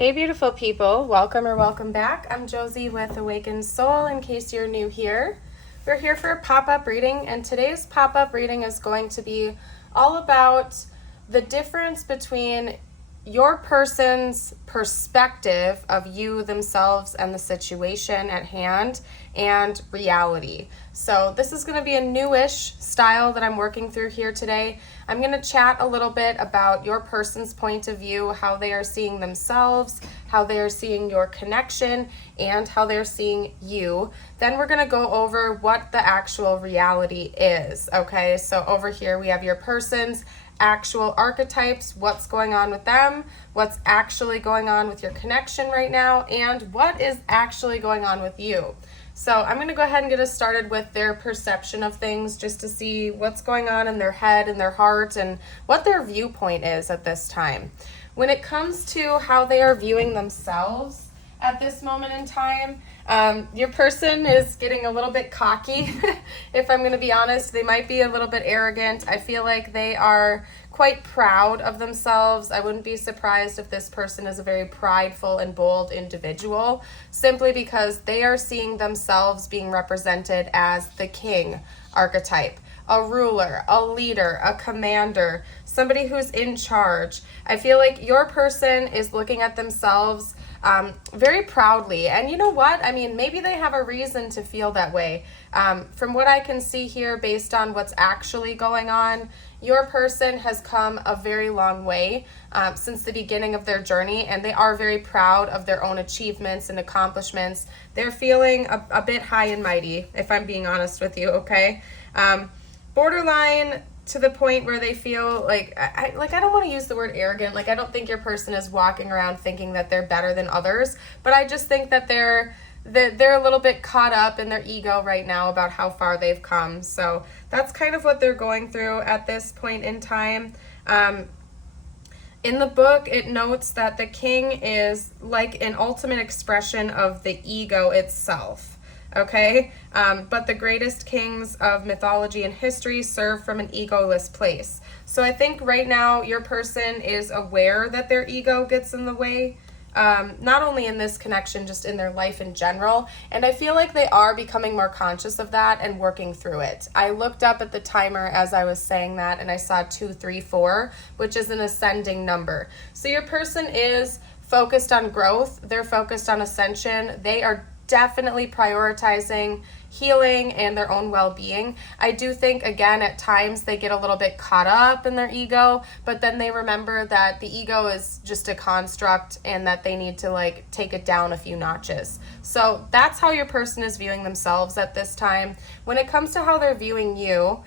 Hey beautiful people, welcome or welcome back. I'm Josie with Awakened Soul. In case you're new here, we're here for a pop-up reading, and today's pop-up reading is going to be all about the difference between your person's perspective of you, themselves, and the situation at hand and reality. So this is going to be a newish style that I'm working through here today. I'm going to chat a little bit about your person's point of view, how they are seeing themselves, how they are seeing your connection, and how they're seeing you. Then we're going to go over what the actual reality is. Okay, so over here we have your person's actual archetypes, what's going on with them, what's actually going on with your connection right now, and what is actually going on with you. So I'm going to go ahead and get us started with their perception of things, just to see what's going on in their head and their heart and what their viewpoint is at this time. When it comes to how they are viewing themselves at this moment in time, your person is getting a little bit cocky. If I'm going to be honest, they might be a little bit arrogant. I feel like they are quite proud of themselves. I wouldn't be surprised if this person is a very prideful and bold individual, simply because they are seeing themselves being represented as the king archetype, a ruler, a leader, a commander, somebody who's in charge. I feel like your person is looking at themselves very proudly. And you know what? I mean, maybe they have a reason to feel that way. From what I can see here, based on what's actually going on, your person has come a very long way since the beginning of their journey, and they are very proud of their own achievements and accomplishments. They're feeling a bit high and mighty, if I'm being honest with you, okay? Borderline to the point where they feel like, I don't want to use the word arrogant. Like, I don't think your person is walking around thinking that they're better than others, but I just think that they're a little bit caught up in their ego right now about how far they've come. So that's kind of what they're going through at this point in time. In the book, it notes that the king is like an ultimate expression of the ego itself. Okay, but the greatest kings of mythology and history serve from an egoless place. So I think right now your person is aware that their ego gets in the way, not only in this connection, just in their life in general. And I feel like they are becoming more conscious of that and working through it. I looked up at the timer as I was saying that, and I saw 2, 3, 4, which is an ascending number. So your person is focused on growth. They're focused on ascension. They are definitely prioritizing healing and their own well-being. I do think, again, at times they get a little bit caught up in their ego, but then they remember that the ego is just a construct and that they need to take it down a few notches. So that's how your person is viewing themselves at this time. When it comes to how they're viewing you,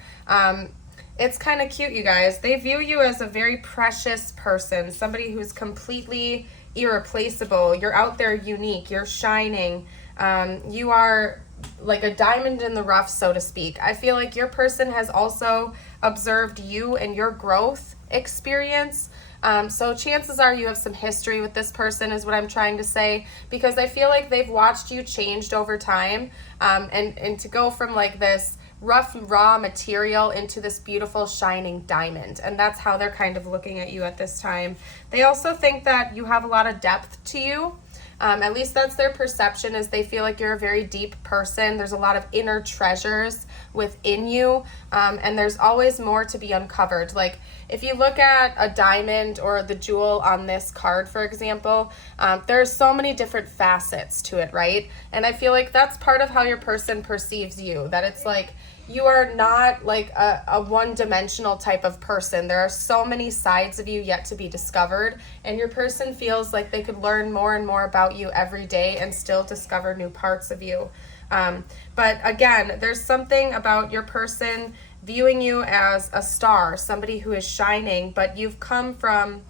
it's kind of cute, you guys. They view you as a very precious person, somebody who's completely irreplaceable. You're out there unique. You're shining. You are like a diamond in the rough, so to speak. I feel like your person has also observed you and your growth experience. So chances are you have some history with this person, is what I'm trying to say, because I feel like they've watched you changed over time, and to go from like this rough, raw material into this beautiful shining diamond. And that's how they're kind of looking at you at this time. They also think that you have a lot of depth to you. At least that's their perception, is they feel like you're a very deep person. There's a lot of inner treasures within you, and there's always more to be uncovered. Like, if you look at a diamond or the jewel on this card, for example, there's so many different facets to it, right? And I feel like that's part of how your person perceives you, that it's like you are not like a one-dimensional type of person. There are so many sides of you yet to be discovered, and your person feels like they could learn more and more about you every day and still discover new parts of you. But again, there's something about your person viewing you as a star, somebody who is shining, but you've come from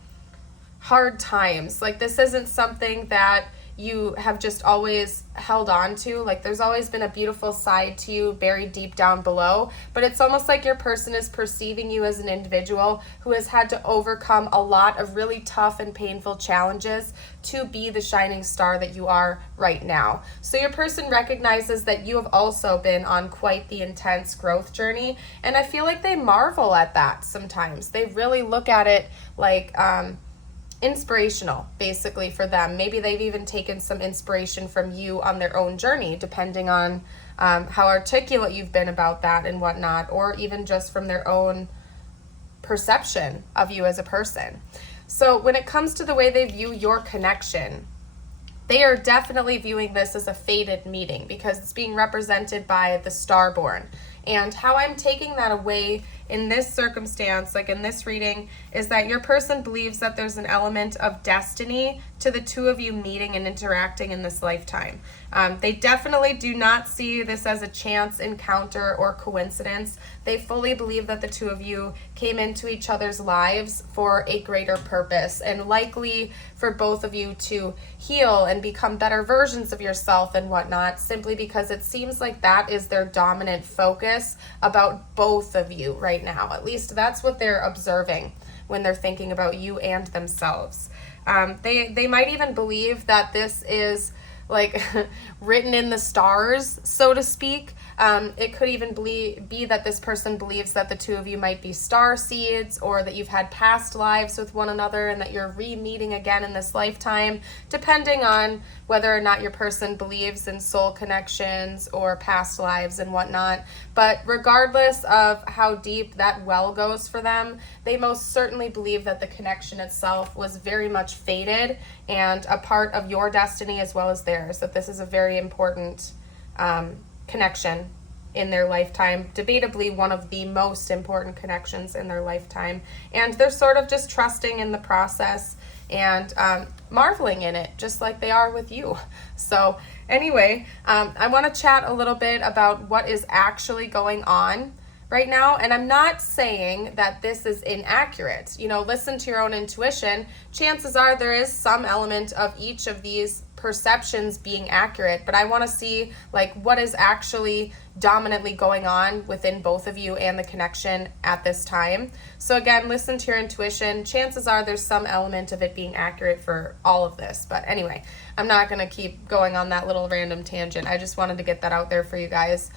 hard times. Like, this isn't something that you have just always held on to. Like, there's always been a beautiful side to you buried deep down below, but it's almost like your person is perceiving you as an individual who has had to overcome a lot of really tough and painful challenges to be the shining star that you are right now. So your person recognizes that you have also been on quite the intense growth journey, and I feel like they marvel at that sometimes. They really look at it like inspirational, basically, for them. Maybe they've even taken some inspiration from you on their own journey, depending on how articulate you've been about that and whatnot, or even just from their own perception of you as a person. So when it comes to the way they view your connection, they are definitely viewing this as a fated meeting because it's being represented by the starborn. And how I'm taking that away in this circumstance, like in this reading, is that your person believes that there's an element of destiny to the two of you meeting and interacting in this lifetime. They definitely do not see this as a chance encounter or coincidence. They fully believe that the two of you came into each other's lives for a greater purpose, and likely for both of you to heal and become better versions of yourself and whatnot, simply because it seems like that is their dominant focus about both of you right now. At least that's what they're observing when they're thinking about you and themselves. They might even believe that this is like written in the stars, so to speak. It could even be that this person believes that the two of you might be star seeds, or that you've had past lives with one another and that you're re-meeting again in this lifetime, depending on whether or not your person believes in soul connections or past lives and whatnot. But regardless of how deep that well goes for them, they most certainly believe that the connection itself was very much fated and a part of your destiny as well as theirs, that this is a very important connection in their lifetime, debatably one of the most important connections in their lifetime. And they're sort of just trusting in the process and marveling in it, just like they are with you. So anyway, I want to chat a little bit about what is actually going on right now. And I'm not saying that this is inaccurate. You know, listen to your own intuition. Chances are there is some element of each of these perceptions being accurate, but I want to see like what is actually dominantly going on within both of you and the connection at this time. So again, listen to your intuition. Chances are there's some element of it being accurate for all of this. But anyway, I'm not going to keep going on that little random tangent. I just wanted to get that out there for you guys.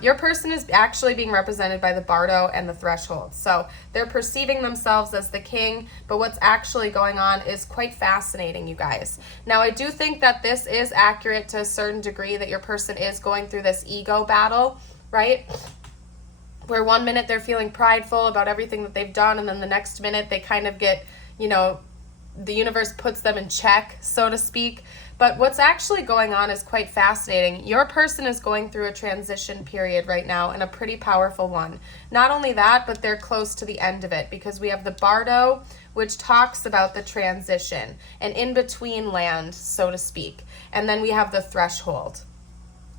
Your person is actually being represented by the Bardo and the Threshold. So they're perceiving themselves as the king, but what's actually going on is quite fascinating, you guys. Now, I do think that this is accurate to a certain degree, that your person is going through this ego battle, right? Where one minute they're feeling prideful about everything that they've done, and then the next minute they kind of get, you know, the universe puts them in check, so to speak. But what's actually going on is quite fascinating. Your person is going through a transition period right now, and a pretty powerful one. Not only that, but they're close to the end of it, because we have the Bardo, which talks about the transition, an in-between land, so to speak. And then we have the Threshold,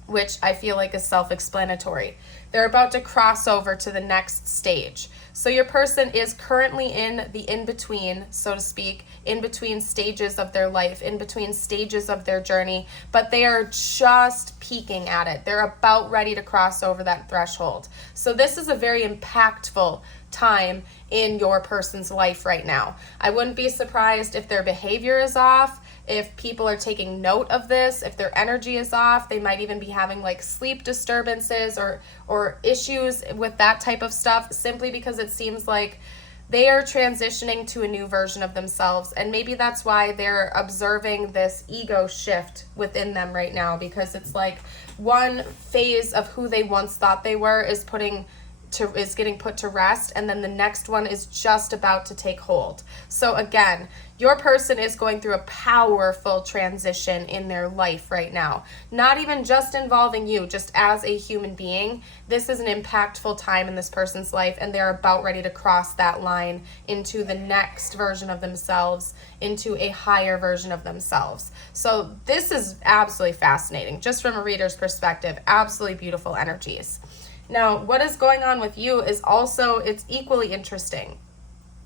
which I feel like is self-explanatory. They're about to cross over to the next stage. So your person is currently in the in-between, so to speak, in between stages of their life, in between stages of their journey, but they are just peeking at it. They're about ready to cross over that threshold. So this is a very impactful time in your person's life right now. I wouldn't be surprised if their behavior is off, if people are taking note of this, if their energy is off. They might even be having like sleep disturbances or issues with that type of stuff, simply because it seems like they are transitioning to a new version of themselves. And maybe that's why they're observing this ego shift within them right now, because it's like one phase of who they once thought they were is getting put to rest, and then the next one is just about to take hold. So again, your person is going through a powerful transition in their life right now. Not even just involving you, just as a human being. This is an impactful time in this person's life, and they're about ready to cross that line into the next version of themselves, into a higher version of themselves. So this is absolutely fascinating, just from a reader's perspective. Absolutely beautiful energies. Now, what is going on with you is also, it's equally interesting,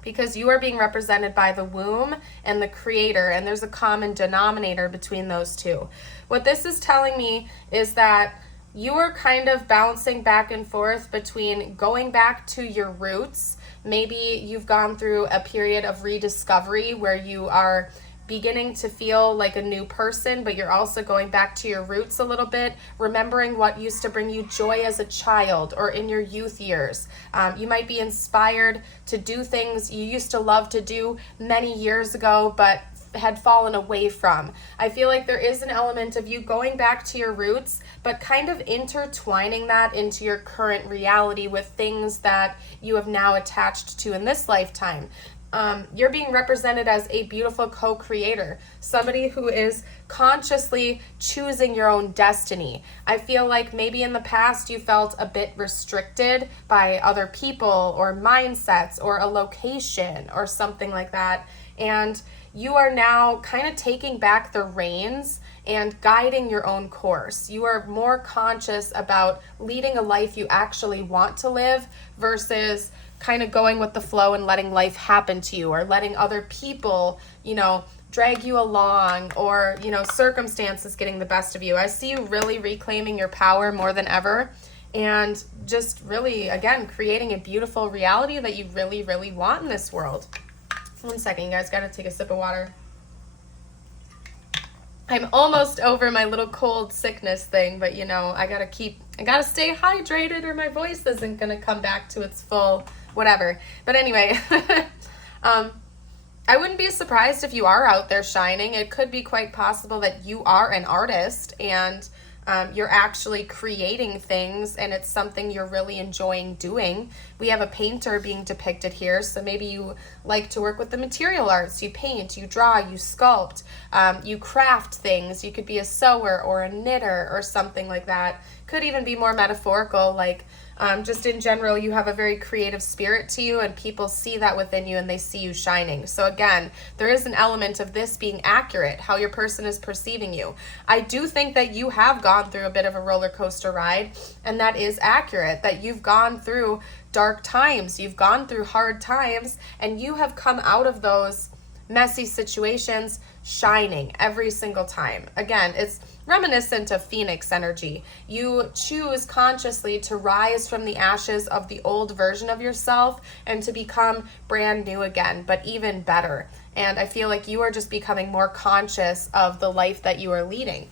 because you are being represented by the womb and the creator, and there's a common denominator between those two. What this is telling me is that you are kind of bouncing back and forth between going back to your roots. Maybe you've gone through a period of rediscovery where you are beginning to feel like a new person, but you're also going back to your roots a little bit, remembering what used to bring you joy as a child or in your youth years. You might be inspired to do things you used to love to do many years ago, but had fallen away from. I feel like there is an element of you going back to your roots, but kind of intertwining that into your current reality with things that you have now attached to in this lifetime. You're being represented as a beautiful co-creator, somebody who is consciously choosing your own destiny. I feel like maybe in the past you felt a bit restricted by other people or mindsets or a location or something like that. And you are now kind of taking back the reins and guiding your own course. You are more conscious about leading a life you actually want to live versus kind of going with the flow and letting life happen to you or letting other people, drag you along or, circumstances getting the best of you. I see you really reclaiming your power more than ever and just really, again, creating a beautiful reality that you really, really want in this world. 1 second, you guys, gotta take a sip of water. I'm almost over my little cold sickness thing, but I gotta stay hydrated or my voice isn't gonna come back to its full whatever. But anyway, I wouldn't be surprised if you are out there shining. It could be quite possible that you are an artist and you're actually creating things and it's something you're really enjoying doing. We have a painter being depicted here, so maybe you like to work with the material arts. You paint, you draw, you sculpt, you craft things. You could be a sewer or a knitter or something like that. Could even be more metaphorical, like just in general, you have a very creative spirit to you and people see that within you and they see you shining. So again, there is an element of this being accurate, how your person is perceiving you. I do think that you have gone through a bit of a roller coaster ride, and that is accurate, that you've gone through dark times, you've gone through hard times, and you have come out of those messy situations shining every single time. Again, it's reminiscent of Phoenix energy. You choose consciously to rise from the ashes of the old version of yourself and to become brand new again, but even better. And I feel like you are just becoming more conscious of the life that you are leading.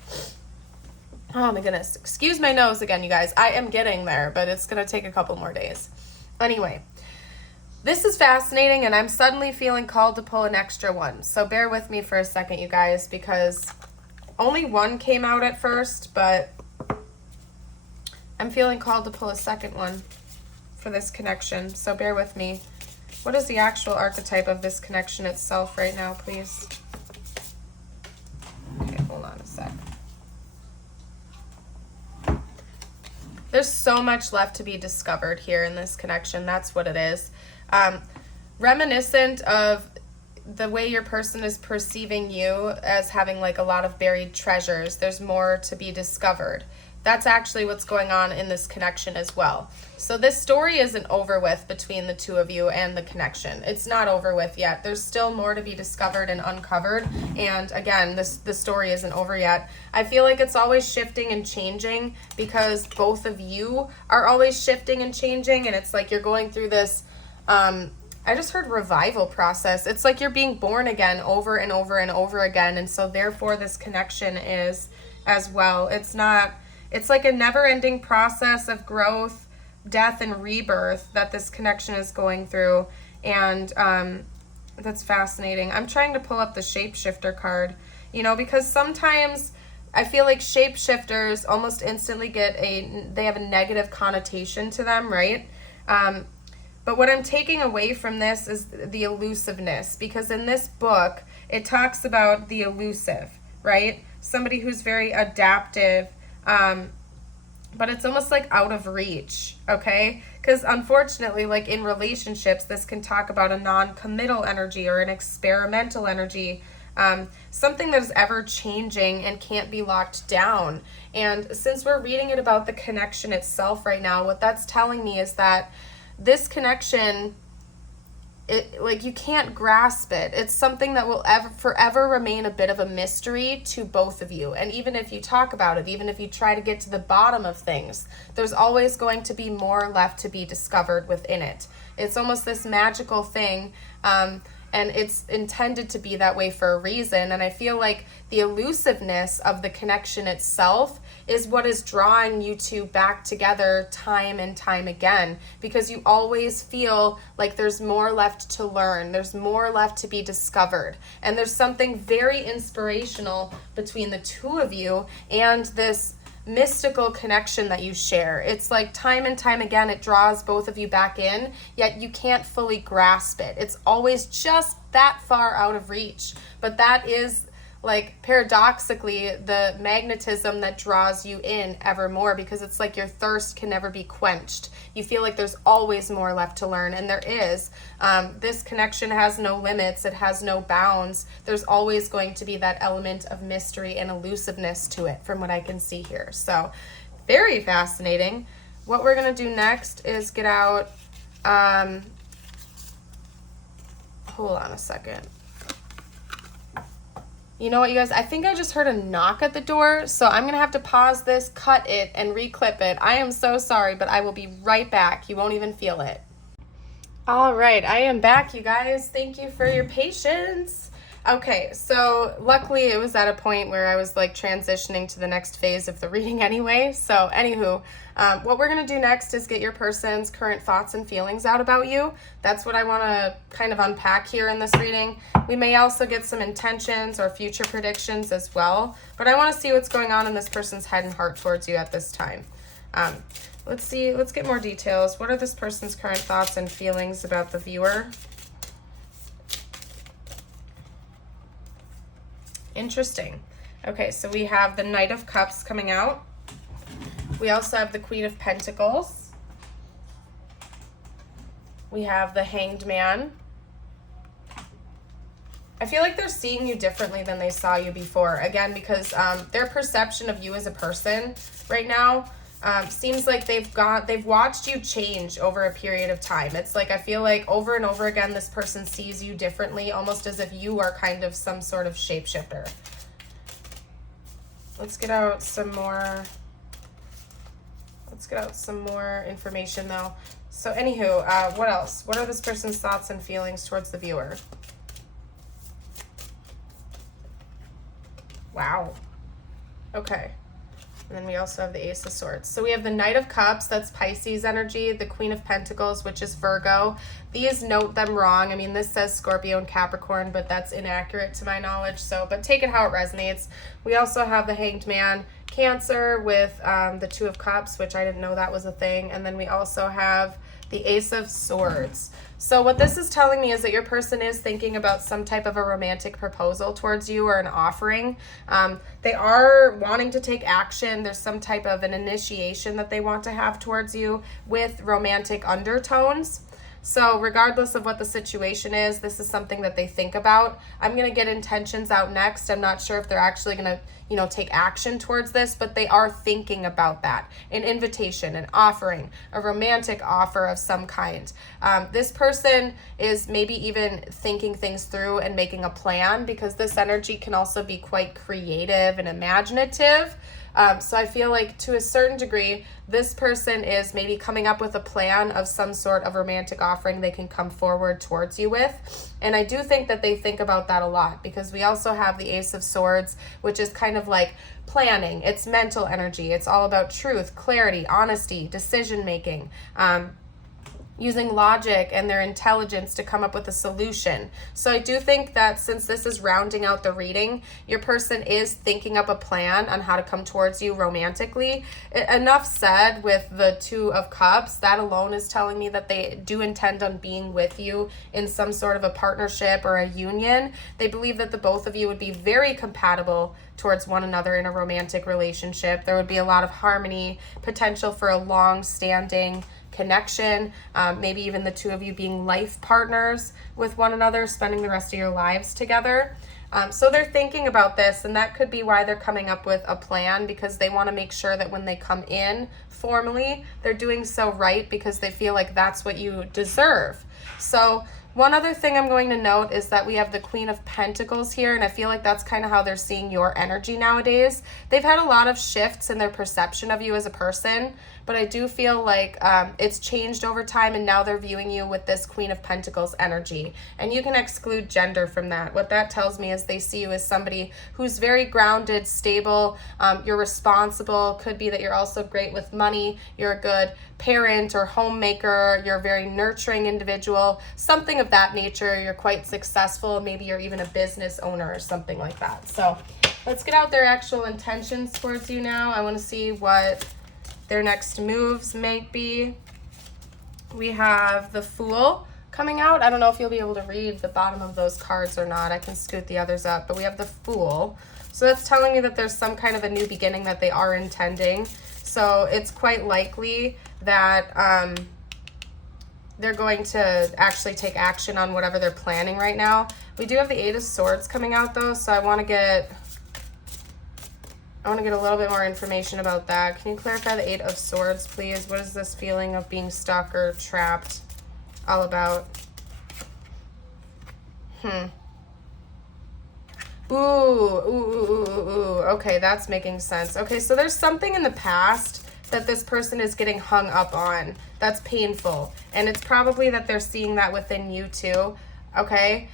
Oh my goodness. Excuse my nose again, you guys. I am getting there, but it's going to take a couple more days. Anyway, this is fascinating, and I'm suddenly feeling called to pull an extra one. So bear with me for a second, you guys, because only one came out at first, but I'm feeling called to pull a second one for this connection. So bear with me. What is the actual archetype of this connection itself right now, please? Okay, hold on a sec. There's so much left to be discovered here in this connection. That's what it is. Reminiscent of the way your person is perceiving you as having like a lot of buried treasures. There's more to be discovered. That's actually what's going on in this connection as well. So this story isn't over with between the two of you and the connection. It's not over with yet. There's still more to be discovered and uncovered. And again, the story isn't over yet. I feel like it's always shifting and changing because both of you are always shifting and changing. And it's like you're going through this, I just heard revival process. It's like you're being born again over and over and over again. And so therefore this connection is as well. It's like a never-ending process of growth, death, and rebirth that this connection is going through. And that's fascinating. I'm trying to pull up the shapeshifter card, because sometimes I feel like shapeshifters almost instantly they have a negative connotation to them, right? But what I'm taking away from this is the elusiveness, because in this book, it talks about the elusive, right? Somebody who's very adaptive, but it's almost like out of reach, okay? Because unfortunately, like in relationships, this can talk about a non-committal energy or an experimental energy, something that is ever changing and can't be locked down. And since we're reading it about the connection itself right now, what that's telling me is that this connection, you can't grasp it. It's something that will forever remain a bit of a mystery to both of you. And even if you talk about it, even if you try to get to the bottom of things, there's always going to be more left to be discovered within it. It's almost this magical thing. and it's intended to be that way for a reason. And I feel like the elusiveness of the connection itself is what is drawing you two back together time and time again, because you always feel like there's more left to learn, there's more left to be discovered, and there's something very inspirational between the two of you and this mystical connection that you share. It's like time and time again, it draws both of you back in, yet you can't fully grasp it. It's always just that far out of reach. But that is, like, paradoxically the magnetism that draws you in ever more, because it's like your thirst can never be quenched. You feel like there's always more left to learn, and there is. This connection has no limits, it has no bounds. There's always going to be that element of mystery and elusiveness to it, from what I can see here. So very fascinating. What we're going to do next is get out, hold on a second. You know what, you guys? I think I just heard a knock at the door, so I'm going to have to pause this, cut it, and reclip it. I am so sorry, but I will be right back. You won't even feel it. All right, I am back, you guys. Thank you for your patience. Okay, so luckily it was at a point where I was like transitioning to the next phase of the reading anyway. So anywho, what we're going to do next is get your person's current thoughts and feelings out about you. That's what I want to kind of unpack here in this reading. We may also get some intentions or future predictions as well, but I want to see what's going on in this person's head and heart towards you at this time. Let's get more details. What are this person's current thoughts and feelings about the viewer? Interesting. Okay, so we have the Knight of Cups coming out. We also have the Queen of Pentacles. We have the Hanged Man. I feel like they're seeing you differently than they saw you before. Again, because their perception of you as a person right now seems like they've watched you change over a period of time. It's like, I feel like over and over again, this person sees you differently, almost as if you are kind of some sort of shapeshifter. Let's get out some more information though. So anywho, what else? What are this person's thoughts and feelings towards the viewer? Wow. Okay. And then we also have the Ace of Swords. So we have the Knight of Cups, that's Pisces energy, the Queen of Pentacles, which is Virgo. These note them wrong. I mean, this says Scorpio and Capricorn, but that's inaccurate to my knowledge. So, but take it how it resonates. We also have the Hanged Man, Cancer, with the Two of Cups, which I didn't know that was a thing. And then we also have the Ace of Swords. So what this is telling me is that your person is thinking about some type of a romantic proposal towards you or an offering. They are wanting to take action. There's some type of an initiation that they want to have towards you with romantic undertones. So regardless of what the situation is, this is something that they think about. I'm going to get intentions out next. I'm not sure if they're actually going to, take action towards this, but they are thinking about that. An invitation, an offering, a romantic offer of some kind. This person is maybe even thinking things through and making a plan, because this energy can also be quite creative and imaginative. So I feel like to a certain degree, this person is maybe coming up with a plan of some sort of romantic offering they can come forward towards you with. And I do think that they think about that a lot, because we also have the Ace of Swords, which is kind of like planning. It's mental energy. It's all about truth, clarity, honesty, decision making. Using logic and their intelligence to come up with a solution. So I do think that since this is rounding out the reading, your person is thinking up a plan on how to come towards you romantically. Enough said with the Two of Cups. That alone is telling me that they do intend on being with you in some sort of a partnership or a union. They believe that the both of you would be very compatible towards one another in a romantic relationship. There would be a lot of harmony, potential for a long-standing connection, maybe even the two of you being life partners with one another, spending the rest of your lives together. So they're thinking about this, and that could be why they're coming up with a plan, because they want to make sure that when they come in formally, they're doing so right, because they feel like that's what you deserve. So One other thing I'm going to note is that we have the Queen of Pentacles here, and I feel like that's kind of how they're seeing your energy nowadays. They've had a lot of shifts in their perception of you as a person, but I do feel like it's changed over time, and now they're viewing you with this Queen of Pentacles energy. And you can exclude gender from that. What that tells me is they see you as somebody who's very grounded, stable, you're responsible. Could be that you're also great with money, you're a good parent or homemaker, you're a very nurturing individual, something of that nature. You're quite successful, maybe you're even a business owner or something like that. So let's get out their actual intentions towards you now. I want to see what their next moves may be. We have the Fool coming out. I don't know if you'll be able to read the bottom of those cards or not. I can scoot the others up, but we have the Fool. So that's telling me that there's some kind of a new beginning that they are intending. So it's quite likely that they're going to actually take action on whatever they're planning right now. We do have the Eight of Swords coming out though, so I want to get a little bit more information about that. Can you clarify the Eight of Swords, please? What is this feeling of being stuck or trapped all about? Ooh. Okay, that's making sense. Okay, so there's something in the past that this person is getting hung up on that's painful, and it's probably that they're seeing that within you too. Okay,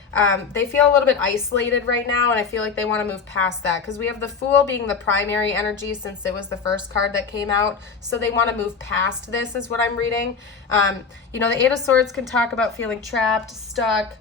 they feel a little bit isolated right now, and I feel like they want to move past that because we have the Fool being the primary energy since it was the first card that came out. So they want to move past this is what I'm reading. You know, the Eight of Swords can talk about feeling trapped, stuck.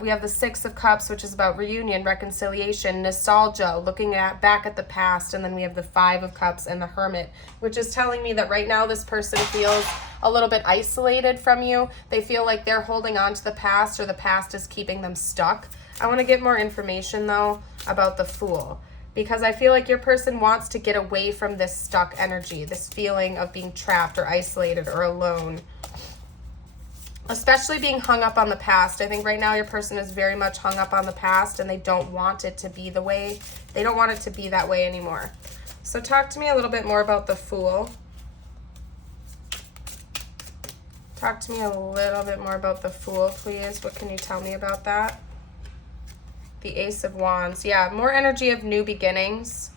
We have the Six of Cups, which is about reunion, reconciliation, nostalgia, looking back at the past. And then we have the Five of Cups and the Hermit, which is telling me that right now this person feels a little bit isolated from you. They feel like they're holding on to the past, or the past is keeping them stuck. I want to get more information though about the Fool, because I feel like your person wants to get away from this stuck energy, this feeling of being trapped or isolated or alone. Especially being hung up on the past. I think right now your person is very much hung up on the past, and they don't want it to be the way, they don't want it to be that way anymore. So talk to me a little bit more about the Fool. Talk to me a little bit more about the Fool, please. What can you tell me about that? The Ace of Wands. Yeah, more energy of new beginnings.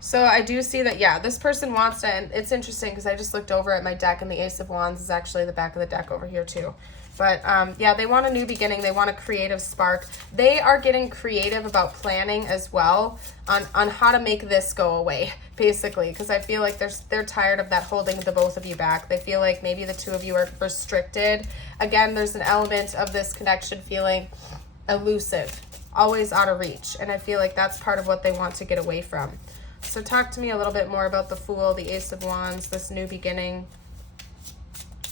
So I do see that, yeah, this person wants to, and it's interesting because I just looked over at my deck, and the Ace of Wands is actually the back of the deck over here too. But yeah, they want a new beginning. They want a creative spark. They are getting creative about planning as well on how to make this go away, basically, because I feel like they're tired of that holding the both of you back. They feel like maybe the two of you are restricted. Again, there's an element of this connection feeling elusive, always out of reach, and I feel like that's part of what they want to get away from. So talk to me a little bit more about the Fool, the Ace of Wands, this new beginning.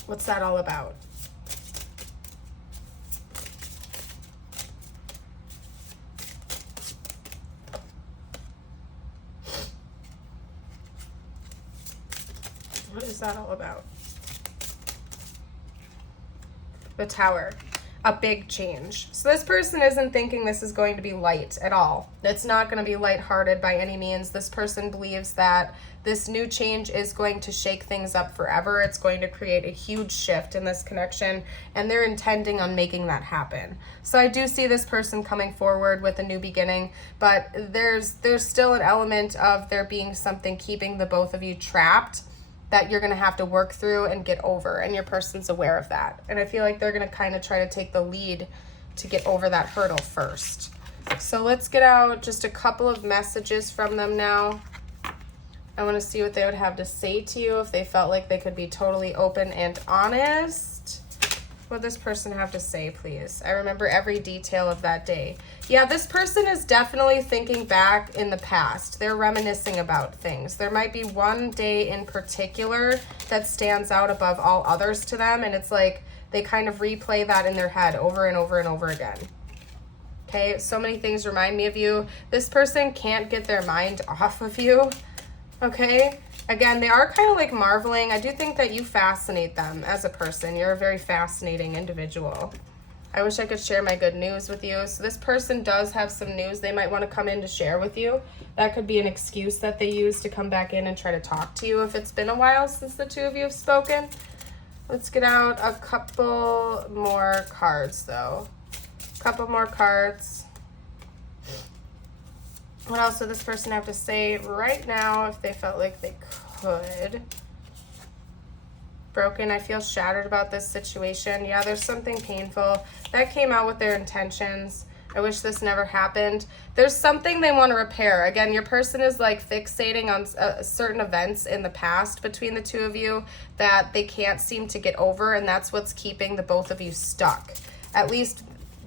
What's that all about? What is that all about? The Tower. A big change. So this person isn't thinking this is going to be light at all. It's not going to be lighthearted by any means. This person believes that this new change is going to shake things up forever. It's going to create a huge shift in this connection, and they're intending on making that happen. So I do see this person coming forward with a new beginning, but there's still an element of there being something keeping the both of you trapped that you're going to have to work through and get over, and your person's aware of that. And I feel like they're going to kind of try to take the lead to get over that hurdle first. So let's get out just a couple of messages from them now. I want to see what they would have to say to you if they felt like they could be totally open and honest. What does this person have to say, please? I remember every detail of that day. Yeah, this person is definitely thinking back in the past. They're reminiscing about things. There might be one day in particular that stands out above all others to them, and it's like they kind of replay that in their head over and over and over again. Okay, so many things remind me of you. This person can't get their mind off of you. Okay, again, they are kind of like marveling. I do think that you fascinate them as a person. You're a very fascinating individual. I wish I could share my good news with you. So this person does have some news they might want to come in to share with you. That could be an excuse that they use to come back in and try to talk to you if it's been a while since the two of you have spoken. Let's get out a couple more cards, though. A couple more cards. What else would this person have to say right now if they felt like they could? Broken, I feel shattered about this situation. Yeah, there's something painful. That came out with their intentions. I wish this never happened. There's something they want to repair. Again, your person is like fixating on certain events in the past between the two of you that they can't seem to get over, and that's what's keeping the both of you stuck. At least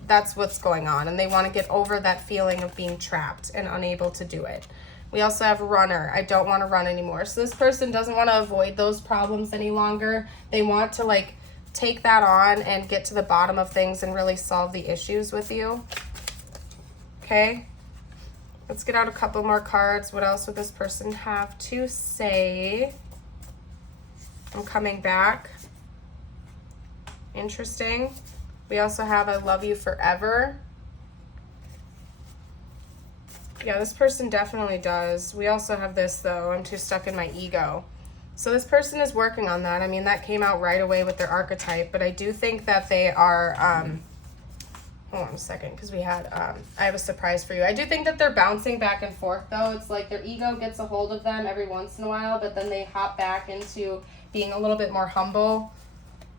that's what's going on, and they want to get over that feeling of being trapped and unable to do it. We also have runner. I don't want to run anymore. So this person doesn't want to avoid those problems any longer. They want to like take that on and get to the bottom of things and really solve the issues with you. Okay, let's get out a couple more cards. What else would this person have to say? I'm coming back. Interesting. We also have I love you forever. Yeah, this person definitely does. We also have this, though. I'm too stuck in my ego. So this person is working on that. I mean, that came out right away with their archetype, but I do think that they are... hold on a second, because we had, I have a surprise for you. I do think that they're bouncing back and forth, though. It's like their ego gets a hold of them every once in a while, but then they hop back into being a little bit more humble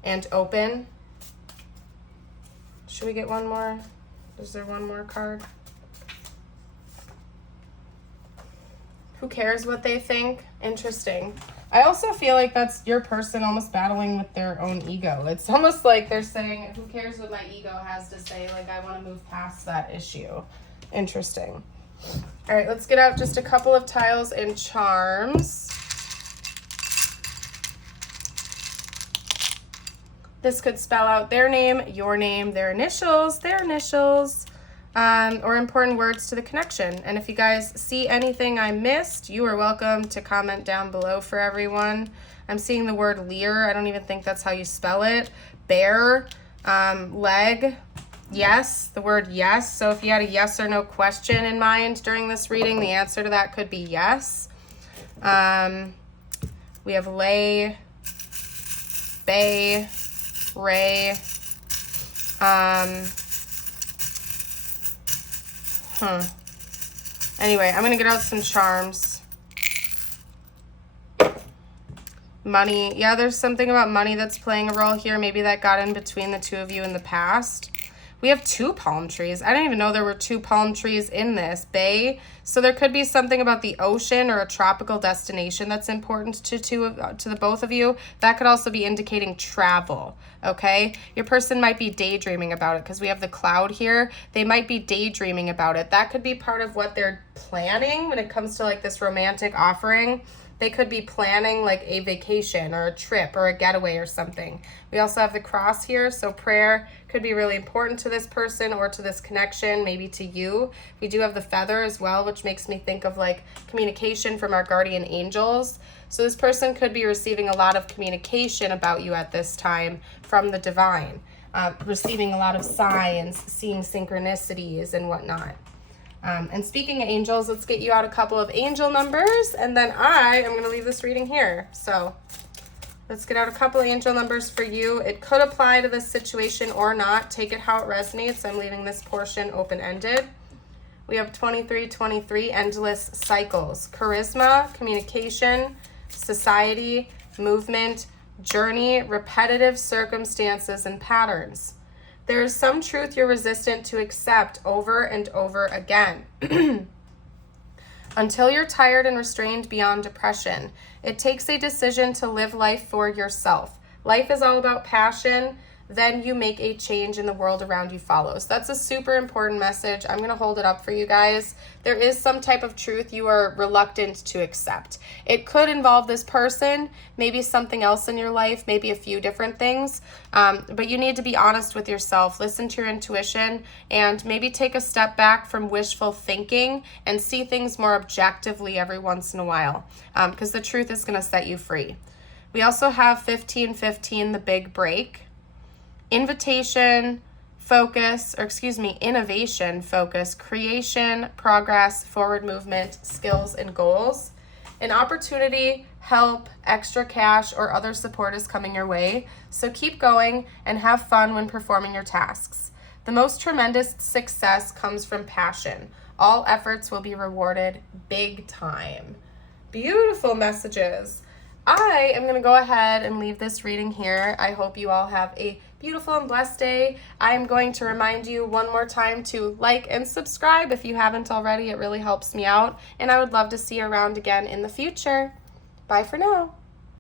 and open. Should we get one more? Is there one more card? Who cares what they think? Interesting. I also feel like that's your person almost battling with their own ego. It's almost like they're saying, who cares what my ego has to say? Like, I want to move past that issue. Interesting. All right, let's get out just a couple of tiles and charms. This could spell out their name, your name, their initials, or important words to the connection. And if you guys see anything I missed, you are welcome to comment down below for everyone. I'm seeing the word leer. I don't even think that's how you spell it. Bear, leg, yes, the word yes. So if you had a yes or no question in mind during this reading, the answer to that could be yes. We have lay, bay, ray, Anyway, I'm going to get out some charms. Money. Yeah, there's something about money that's playing a role here. Maybe that got in between the two of you in the past. We have 2 palm trees. I didn't even know there were 2 palm trees in this bay. So there could be something about the ocean or a tropical destination that's important to the both of you. That could also be indicating travel, okay? Your person might be daydreaming about it because we have the cloud here. They might be daydreaming about it. That could be part of what they're planning when it comes to like this romantic offering. They could be planning like a vacation or a trip or a getaway or something. We also have the cross here, so prayer could be really important to this person or to this connection, maybe to you. We do have the feather as well, which makes me think of like communication from our guardian angels. So this person could be receiving a lot of communication about you at this time from the divine, receiving a lot of signs, seeing synchronicities and whatnot. And speaking of angels, let's get you out a couple of angel numbers, and then I am going to leave this reading here. So let's get out a couple of angel numbers for you. It could apply to this situation or not. Take it how it resonates. I'm leaving this portion open-ended. We have 2323, endless cycles. Charisma, communication, society, movement, journey, repetitive circumstances, and patterns. There is some truth you're resistant to accept over and over again. Until you're tired and restrained beyond depression. It takes a decision to live life for yourself. Life is all about passion. Then you make a change and the world around you follows. That's a super important message. I'm going to hold it up for you guys. There is some type of truth you are reluctant to accept. It could involve this person, maybe something else in your life, maybe a few different things. But you need to be honest with yourself, listen to your intuition, and maybe take a step back from wishful thinking and see things more objectively every once in a while, because the truth is going to set you free. We also have 1515, the big break. Innovation, focus, creation, progress, forward movement, skills, and goals. An opportunity help, extra cash, or other support is coming your way. So keep going and have fun when performing your tasks. The most tremendous success comes from passion. All efforts will be rewarded big time. Beautiful messages. I am going to go ahead and leave this reading here. I hope you all have a beautiful and blessed day. I am going to remind you one more time to like and subscribe if you haven't already. It really helps me out, and I would love to see you around again in the future. Bye for now.